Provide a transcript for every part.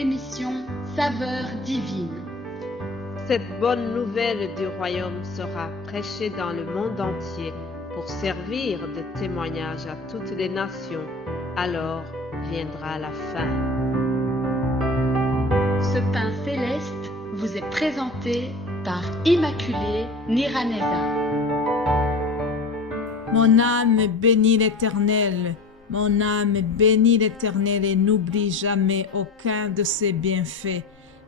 l'émission Saveurs divines. Cette bonne nouvelle du royaume sera prêchée dans le monde entier pour servir de témoignage à toutes les nations. Alors viendra la fin. Ce pain céleste vous est présenté par Immaculée Niraneza. Mon âme bénit l'Éternel, mon âme bénit l'Éternel et n'oublie jamais aucun de ses bienfaits.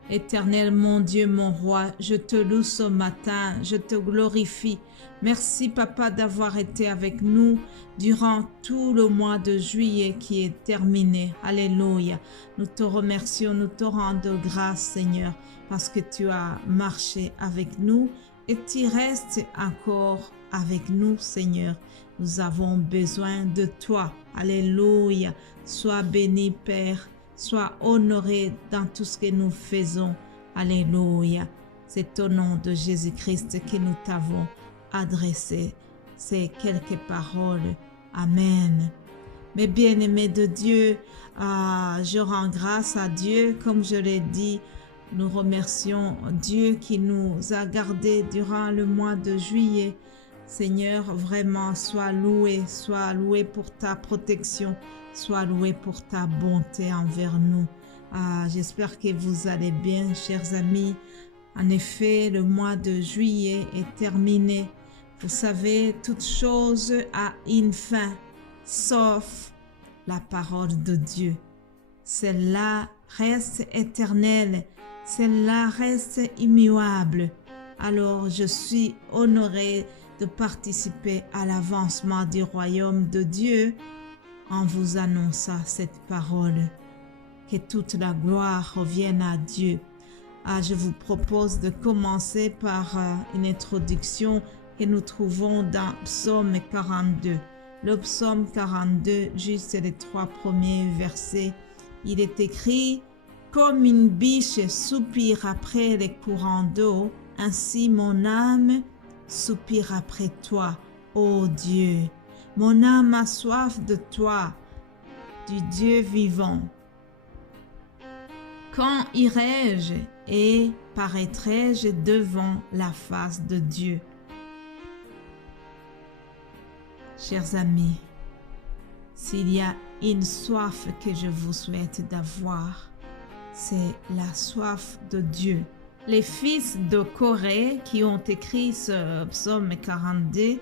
Éternel, mon Dieu, mon roi, je te loue ce matin, je te glorifie. Merci, Papa, d'avoir été avec nous durant tout le mois de juillet qui est terminé. Alléluia. Nous te remercions, nous te rendons grâce, Seigneur, parce que tu as marché avec nous et tu restes encore avec nous, Seigneur. Nous avons besoin de toi. Alléluia. Sois béni, Père. Sois honoré dans tout ce que nous faisons. Alléluia. C'est au nom de Jésus-Christ que nous t'avons adressé ces quelques paroles. Amen. Mes bien-aimés de Dieu, je rends grâce à Dieu. Comme je l'ai dit, nous remercions Dieu qui nous a gardés durant le mois de juillet. Seigneur, vraiment, sois loué pour ta protection. Sois loué pour ta bonté envers nous. J'espère que vous allez bien, chers amis. En effet, le mois de juillet est terminé. Vous savez, toute chose a une fin, sauf la parole de Dieu. Celle-là reste éternelle, celle-là reste immuable. Alors, je suis honoré de participer à l'avancement du royaume de Dieu en vous annonçant cette parole. Que toute la gloire revienne à Dieu. Je vous propose de commencer par une introduction que nous trouvons dans Psaume 42. Le Psaume 42, juste les 3 premiers versets, il est écrit « Comme une biche soupire après les courants d'eau, ainsi mon âme soupire après toi, ô Dieu. Mon âme a soif de toi, du Dieu vivant. Quand irai-je et paraîtrai-je devant la face de Dieu? » Chers amis, s'il y a une soif que je vous souhaite d'avoir, c'est la soif de Dieu. Les fils de Corée qui ont écrit ce psaume 42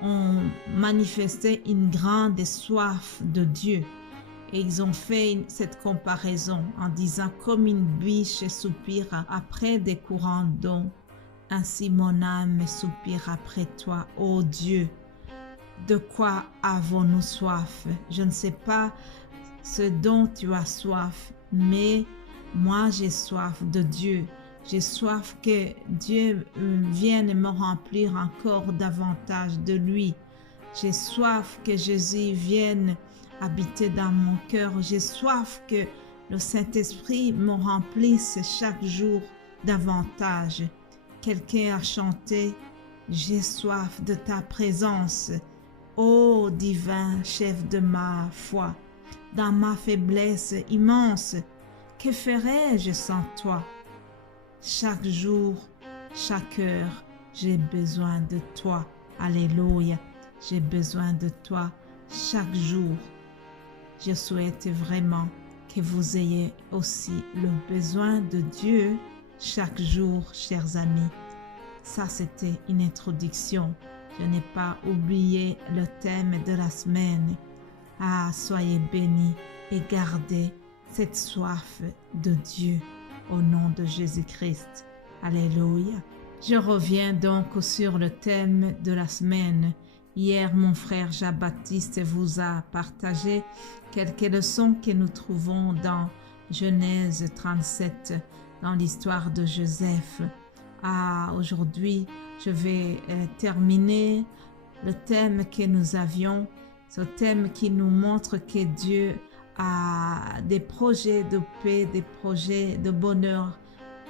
ont manifesté une grande soif de Dieu. Et ils ont fait cette comparaison en disant « Comme une biche soupire après des courants d'eau, ainsi mon âme soupire après toi, ô Dieu. » De quoi avons-nous soif? Je ne sais pas ce dont tu as soif, mais moi j'ai soif de Dieu. J'ai soif que Dieu vienne me remplir encore davantage de lui. J'ai soif que Jésus vienne habiter dans mon cœur. J'ai soif que le Saint-Esprit me remplisse chaque jour davantage. Quelqu'un a chanté « J'ai soif de ta présence, ô divin chef de ma foi. Dans ma faiblesse immense, que ferais-je sans toi? Chaque jour, chaque heure, j'ai besoin de toi. Alléluia. J'ai besoin de toi chaque jour. Je souhaite vraiment que vous ayez aussi le besoin de Dieu chaque jour, chers amis. Ça, c'était une introduction. Je n'ai pas oublié le thème de la semaine. Soyez bénis et gardez cette soif de Dieu. Au nom de Jésus-Christ. Alléluia. Je reviens donc sur le thème de la semaine. Hier, mon frère Jean-Baptiste vous a partagé quelques leçons que nous trouvons dans Genèse 37, dans l'histoire de Joseph. Aujourd'hui, je vais terminer le thème que nous avions, ce thème qui nous montre que Dieu a des projets de paix, des projets de bonheur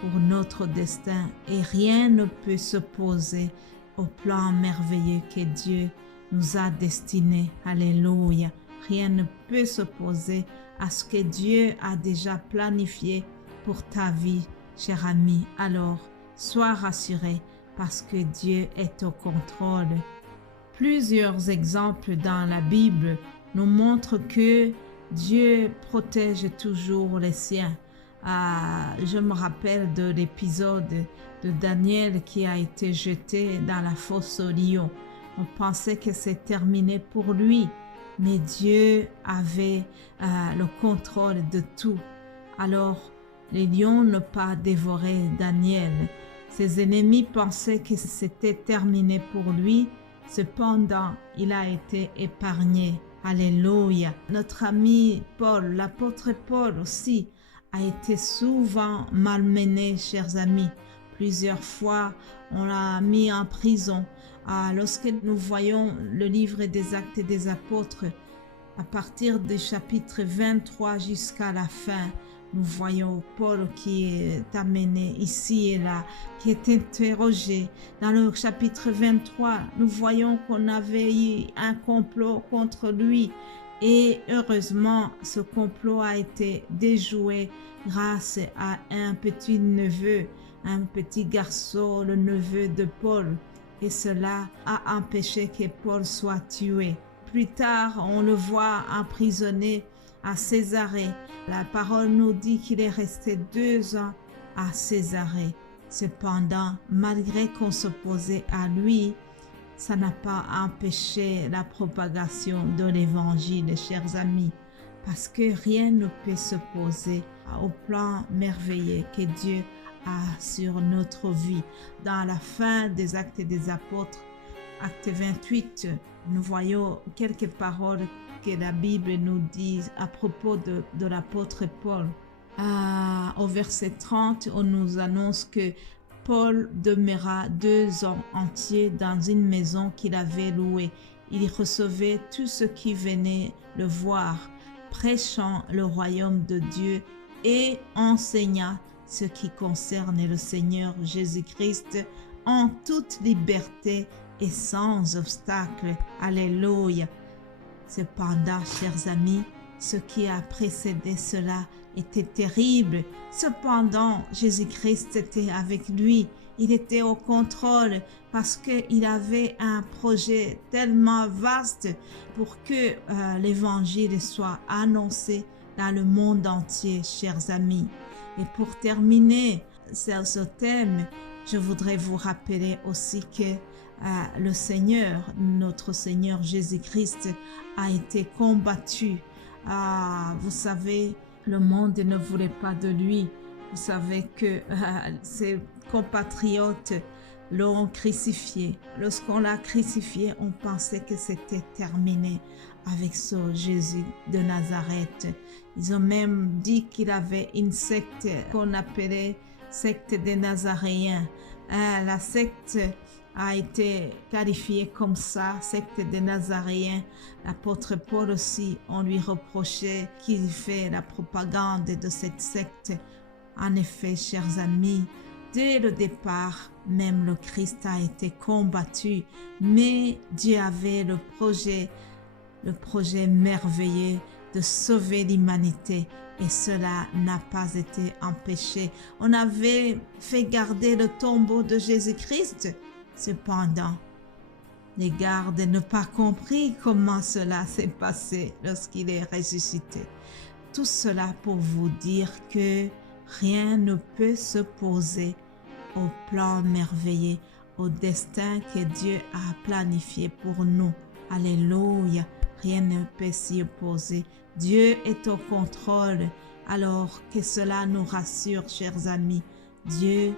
pour notre destin et rien ne peut s'opposer au plan merveilleux que Dieu nous a destiné. Alléluia. Rien ne peut s'opposer à ce que Dieu a déjà planifié pour ta vie, cher ami. Alors, sois rassuré parce que Dieu est au contrôle. Plusieurs exemples dans la Bible nous montrent que Dieu protège toujours les siens. Je me rappelle de l'épisode de Daniel qui a été jeté dans la fosse aux lions. On pensait que c'est terminé pour lui, mais Dieu avait le contrôle de tout. Alors, les lions n'ont pas dévoré Daniel. Ses ennemis pensaient que c'était terminé pour lui. Cependant, il a été épargné. Alléluia. Notre ami Paul, l'apôtre Paul aussi, a été souvent malmené, chers amis. Plusieurs fois, on l'a mis en prison. Lorsque nous voyons le livre des Actes des Apôtres, à partir du chapitre 23 jusqu'à la fin, nous voyons Paul qui est amené ici et là, qui est interrogé. Dans le chapitre 23, nous voyons qu'on avait eu un complot contre lui. Et heureusement, ce complot a été déjoué grâce à un petit neveu, un petit garçon, le neveu de Paul. Et cela a empêché que Paul soit tué. Plus tard, on le voit emprisonné à Césarée. La parole nous dit qu'il est resté 2 ans à Césarée. Cependant, malgré qu'on s'opposait à lui, ça n'a pas empêché la propagation de l'évangile, chers amis, parce que rien ne peut s'opposer au plan merveilleux que Dieu a sur notre vie. Dans la fin des Actes des Apôtres, acte 28, nous voyons quelques paroles que la Bible nous dit à propos de l'apôtre Paul. Au verset 30, on nous annonce que Paul demeura 2 ans entiers dans une maison qu'il avait louée. Il recevait tous ceux qui venaient le voir, prêchant le royaume de Dieu et enseignant ce qui concerne le Seigneur Jésus-Christ en toute liberté et sans obstacle. Alléluia. Cependant, chers amis, ce qui a précédé cela était terrible. Cependant, Jésus-Christ était avec lui. Il était au contrôle parce qu'il avait un projet tellement vaste pour que l'évangile soit annoncé dans le monde entier, chers amis. Et pour terminer ce thème, je voudrais vous rappeler aussi que le Seigneur, notre Seigneur Jésus-Christ, a été combattu. Vous savez, le monde ne voulait pas de lui. Vous savez que ses compatriotes l'ont crucifié. Lorsqu'on l'a crucifié, on pensait que c'était terminé avec ce Jésus de Nazareth. Ils ont même dit qu'il avait une secte qu'on appelait secte des Nazaréens. La secte a été qualifiée comme ça, secte des Nazaréens. L'apôtre Paul aussi, on lui reprochait qu'il fait la propagande de cette secte. En effet, chers amis, dès le départ, même le Christ a été combattu, mais Dieu avait le projet merveilleux de sauver l'humanité et cela n'a pas été empêché. On avait fait garder le tombeau de Jésus-Christ. Cependant, les gardes n'ont pas compris comment cela s'est passé lorsqu'il est ressuscité. Tout cela pour vous dire que rien ne peut s'opposer au plan merveilleux, au destin que Dieu a planifié pour nous. Alléluia, rien ne peut s'y opposer. Dieu est au contrôle, alors que cela nous rassure, chers amis. Dieu,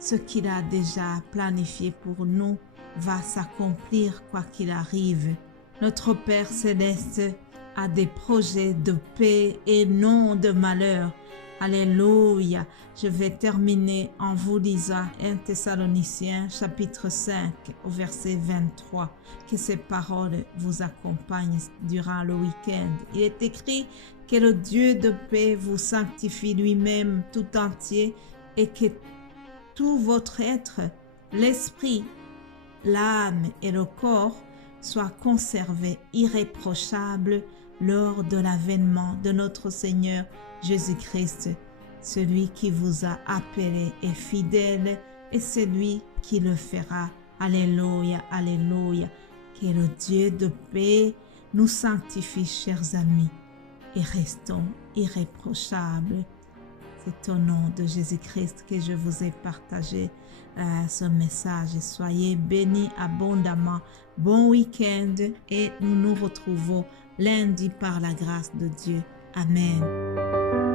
ce qu'il a déjà planifié pour nous, va s'accomplir quoi qu'il arrive. Notre Père Céleste a des projets de paix et non de malheur. Alléluia. Je vais terminer en vous lisant 1 Thessaloniciens chapitre 5 au verset 23. Que ces paroles vous accompagnent durant le week-end. Il est écrit que le Dieu de paix vous sanctifie lui-même tout entier et que tout votre être, l'esprit, l'âme et le corps soient conservés irréprochables lors de l'avènement de notre Seigneur Jésus-Christ. Celui qui vous a appelé est fidèle et celui qui le fera. Alléluia, alléluia. Que le Dieu de paix nous sanctifie, chers amis, et restons irréprochables. C'est au nom de Jésus-Christ que je vous ai partagé ce message. Soyez bénis abondamment. Bon week-end et nous nous retrouvons lundi par la grâce de Dieu. Amen.